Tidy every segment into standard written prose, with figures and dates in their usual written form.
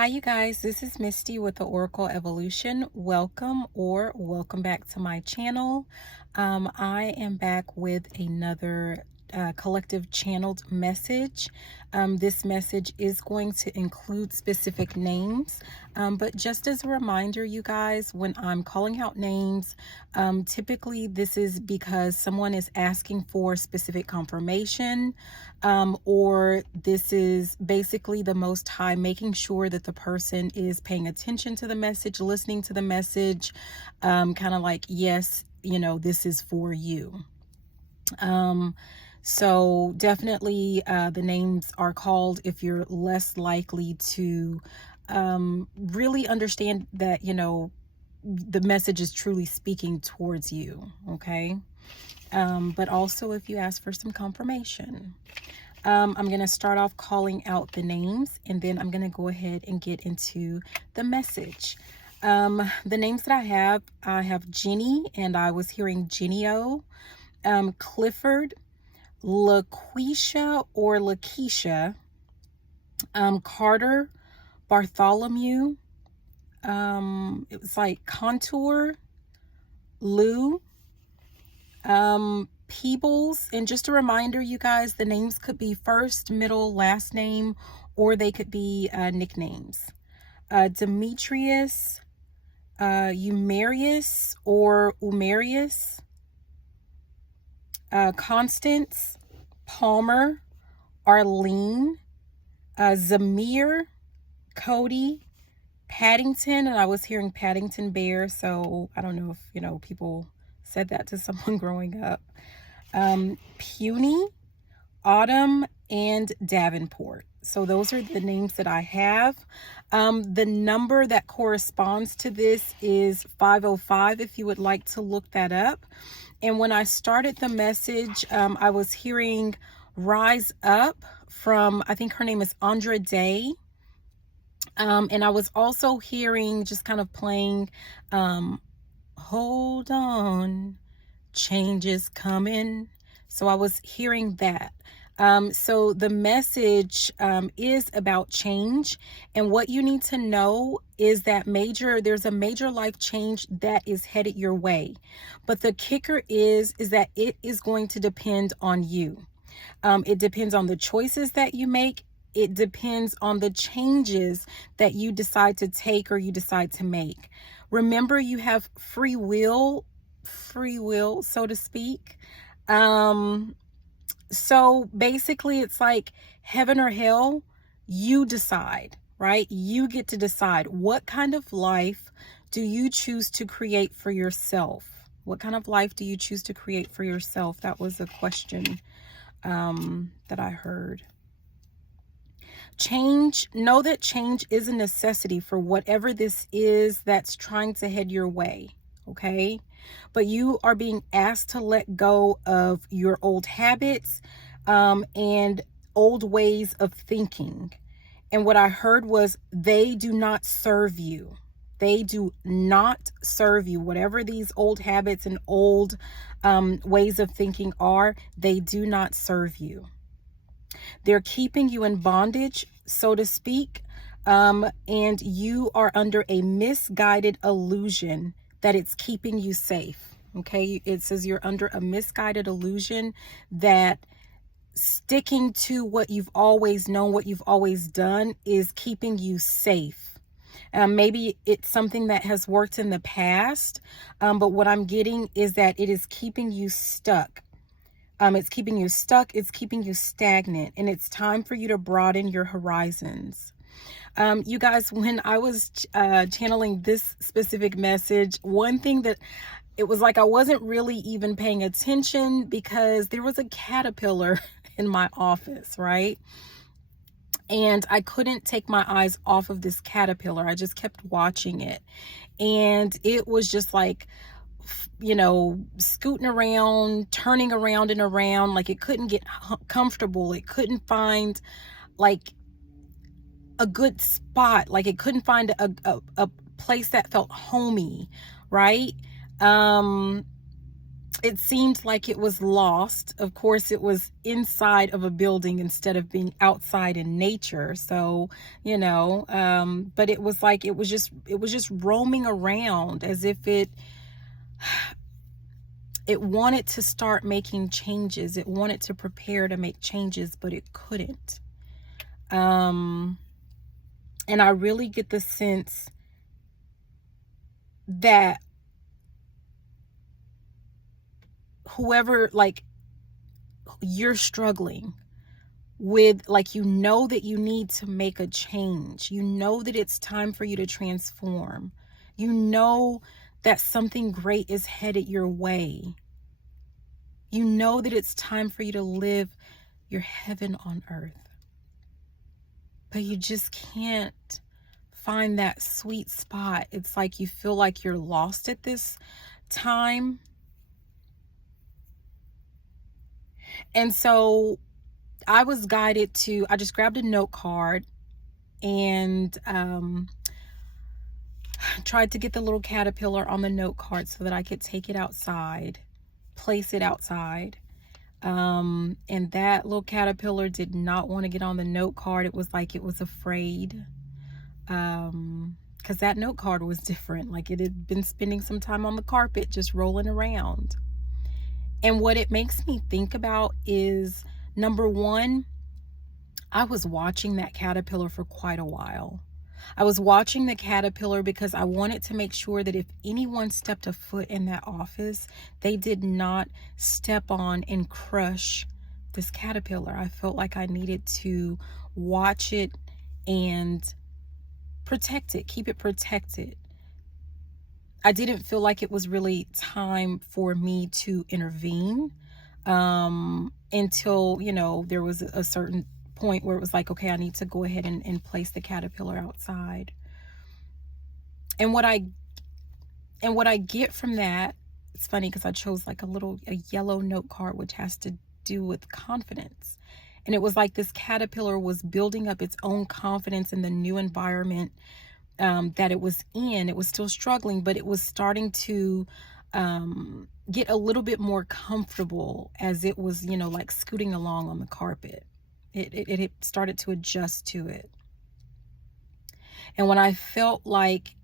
Hi, you guys. This is Misty with the Oracle Evolution. Welcome back to my channel. I am back with another collective channeled message. This message is going to include specific names, but just as a reminder, you guys, when I'm calling out names, typically this is because someone is asking for specific confirmation, or this is basically the Most High making sure that the person is paying attention to the message, listening to the message, kind of like, yes, this is for you. So definitely the names are called if you're less likely to really understand that, the message is truly speaking towards you, okay? But also if you ask for some confirmation. I'm going to start off calling out the names, and then I'm going to go ahead and get into the message. The names that I have Jenny, and I was hearing Genio, Clifford, LaQuisha or Lakeisha, Carter, Bartholomew, it was like Contour, Lou, Peebles. And just a reminder, you guys, the names could be first, middle, last name, or they could be nicknames. Demetrius, Eumerius or Umerius, Constance, Palmer, Arlene, Zamir, Cody, Paddington, and I was hearing Paddington Bear, so I don't know if people said that to someone growing up. Puny, Autumn, and Davenport. So those are the names that I have. The number that corresponds to this is 505 if you would like to look that up. And when I started the message, I was hearing Rise Up from, I think her name is Andra Day. And I was also hearing, just kind of playing, Hold On, Change is Coming. So I was hearing that. So the message is about change, and what you need to know is that there's a major life change that is headed your way. But the kicker is that it is going to depend on you. It depends on the choices that you make. It depends on the changes that you decide to take or you decide to make. Remember, you have free will, so to speak. So basically it's like heaven or hell, you decide, right? You get to decide what kind of life do you choose to create for yourself? What kind of life do you choose to create for yourself? That was a question that I heard. Know that change is a necessity for whatever this is that's trying to head your way, okay? But you are being asked to let go of your old habits and old ways of thinking. And what I heard was they do not serve you. They do not serve you. Whatever these old habits and old ways of thinking are, they do not serve you. They're keeping you in bondage, so to speak, and you are under a misguided illusion that it's keeping you safe, okay? It says you're under a misguided illusion that sticking to what you've always known, what you've always done, is keeping you safe. Maybe it's something that has worked in the past, but what I'm getting is that it is keeping you stuck. It's keeping you stuck, it's keeping you stagnant, and it's time for you to broaden your horizons. You guys, when I was channeling this specific message, one thing that it was like I wasn't really even paying attention because there was a caterpillar in my office, right? And I couldn't take my eyes off of this caterpillar. I just kept watching it. And it was just like, scooting around, turning around and around, like it couldn't get comfortable. It couldn't find like a good spot. Like it couldn't find a place that felt homey, right? it seemed like it was lost. Of course, it was inside of a building instead of being outside in nature. So, but it was like it was just roaming around as if it wanted to start making changes. It wanted to prepare to make changes, but it couldn't. And I really get the sense that whoever, like, you're struggling with, like, that you need to make a change. That it's time for you to transform. That something great is headed your way. That it's time for you to live your heaven on earth. But you just can't find that sweet spot. It's like you feel like you're lost at this time. And so I was guided to, I just grabbed a note card and tried to get the little caterpillar on the note card so that I could take it outside, place it outside. And that little caterpillar did not want to get on the note card. It was like it was afraid. Because that note card was different. Like, it had been spending some time on the carpet just rolling around. And what it makes me think about is, number one, I was watching that caterpillar for quite a while. I was watching the caterpillar because I wanted to make sure that if anyone stepped a foot in that office, they did not step on and crush this caterpillar. I felt like I needed to watch it and protect it, keep it protected. I didn't feel like it was really time for me to intervene until, there was a certain point where it was like, okay, I need to go ahead and place the caterpillar outside. And what I get from that, it's funny because I chose like a yellow note card, which has to do with confidence. And it was like this caterpillar was building up its own confidence in the new environment that it was in. It was still struggling, but it was starting to get a little bit more comfortable as it was, like scooting along on the carpet. It started to adjust to it. And when I felt like,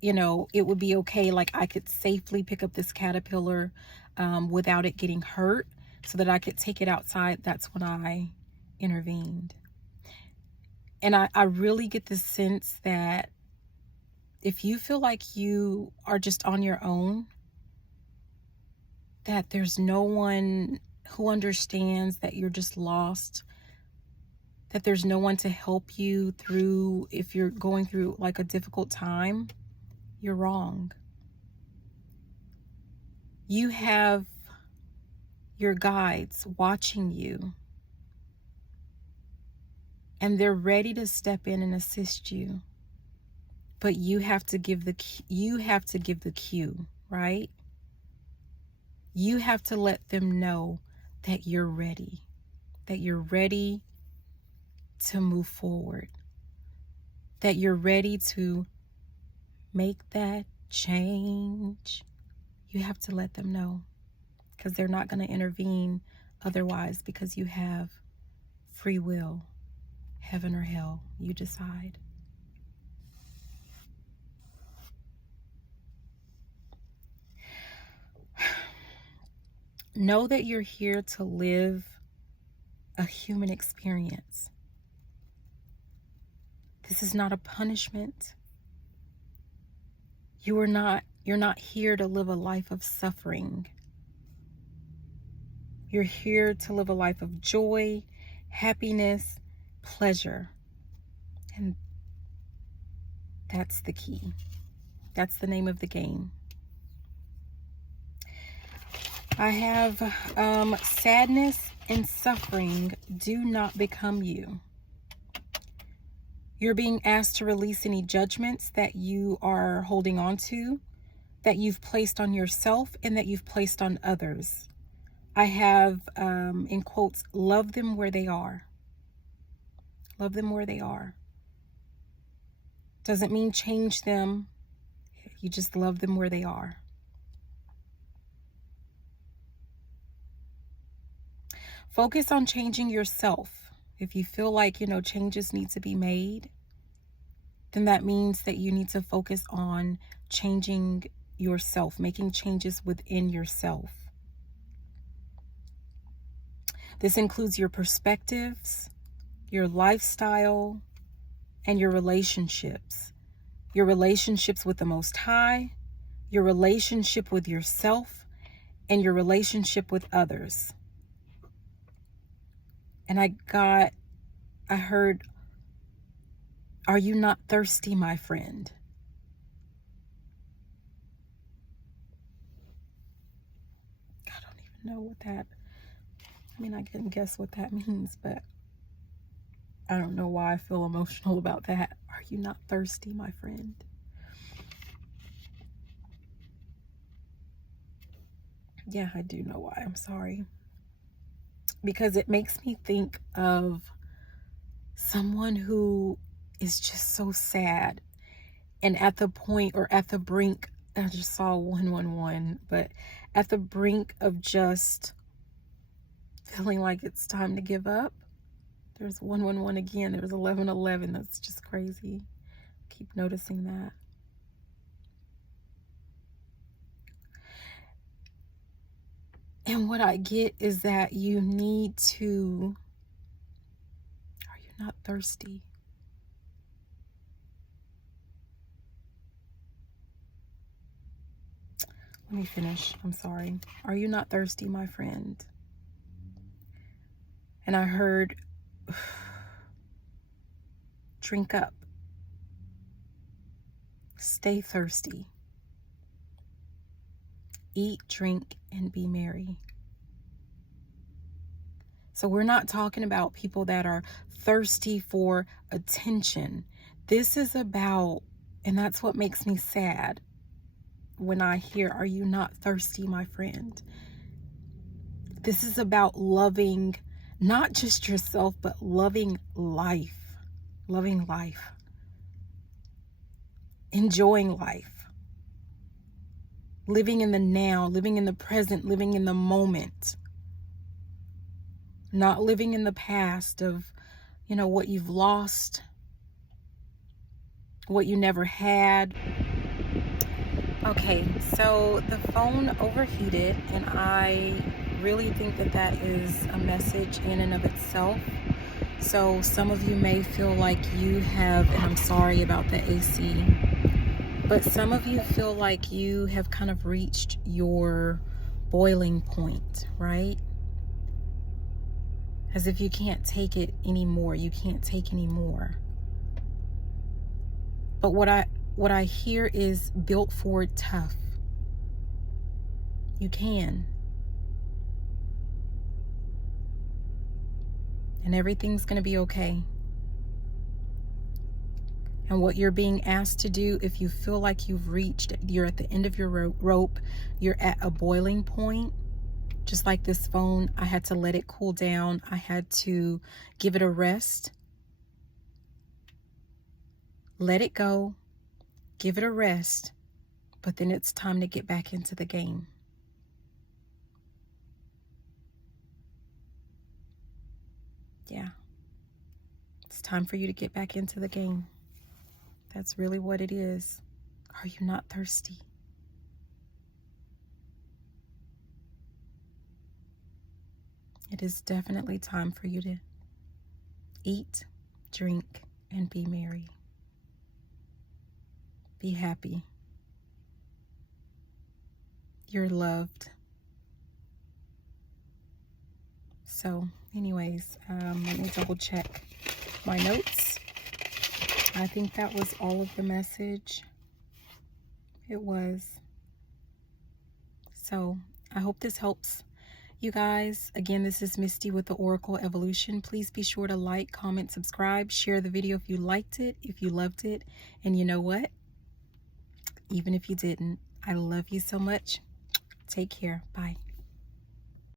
it would be okay, like I could safely pick up this caterpillar without it getting hurt so that I could take it outside, that's when I intervened. And I really get the sense that if you feel like you are just on your own, that there's no one who understands that you're just lost, that there's no one to help you through if you're going through like a difficult time, you're wrong. You have your guides watching you, and they're ready to step in and assist you. But you have to give the cue, right? You have to let them know that you're ready to move forward, that you're ready to make that change. You have to let them know, because they're not going to intervene otherwise, because you have free will. Heaven or hell, you decide. Know that you're here to live a human experience. This is not a punishment. You're not here to live a life of suffering. You're here to live a life of joy, happiness, pleasure. And that's the key. That's the name of the game. I have sadness and suffering do not become you. You're being asked to release any judgments that you are holding on to, that you've placed on yourself and that you've placed on others. I have, in quotes, love them where they are. Love them where they are. Doesn't mean change them. You just love them where they are. Focus on changing yourself. If you feel like, changes need to be made, then that means that you need to focus on changing yourself, making changes within yourself. This includes your perspectives, your lifestyle, and your relationships. Your relationships with the Most High, your relationship with yourself, and your relationship with others. And I heard, are you not thirsty, my friend? I don't even know what that, I can guess what that means, but I don't know why I feel emotional about that. Are you not thirsty, my friend? Yeah, I do know why. I'm sorry. Because it makes me think of someone who is just so sad and at the point or at the brink, I just saw 111, but at the brink of just feeling like it's time to give up. There's 111 again. There was 1111. That's just crazy. Keep noticing that. And what I get is that you need to, are you not thirsty? Let me finish. I'm sorry. Are you not thirsty, my friend? And I heard, drink up. Stay thirsty. Eat, drink, and be merry. So we're not talking about people that are thirsty for attention. This is about, and that's what makes me sad when I hear, are you not thirsty, my friend? This is about loving not just yourself, but loving life. Loving life. Enjoying life. Living in the now, living in the present, living in the moment. Not living in the past of, what you've lost, what you never had. Okay, so the phone overheated, and I really think that is a message in and of itself. So some of you may feel like you have, and I'm sorry about the AC, but some of you feel like you have kind of reached your boiling point, right? As if you can't take it anymore. You can't take any more. But what I hear is built for tough. You can. And everything's going to be okay. And what you're being asked to do, if you feel like you're at the end of your rope, you're at a boiling point, just like this phone, I had to let it cool down. I had to give it a rest. Let it go. Give it a rest. But then it's time to get back into the game. Yeah. It's time for you to get back into the game. That's really what it is. Are you not thirsty? It is definitely time for you to eat, drink, and be merry. Be happy. You're loved. So, anyways, let me double check my notes. I think that was all of the message. It was. So, I hope this helps you guys. Again, this is Misty with the Oracle Evolution. Please be sure to like, comment, subscribe, share the video if you liked it, if you loved it. And you know what? Even if you didn't, I love you so much. Take care. Bye.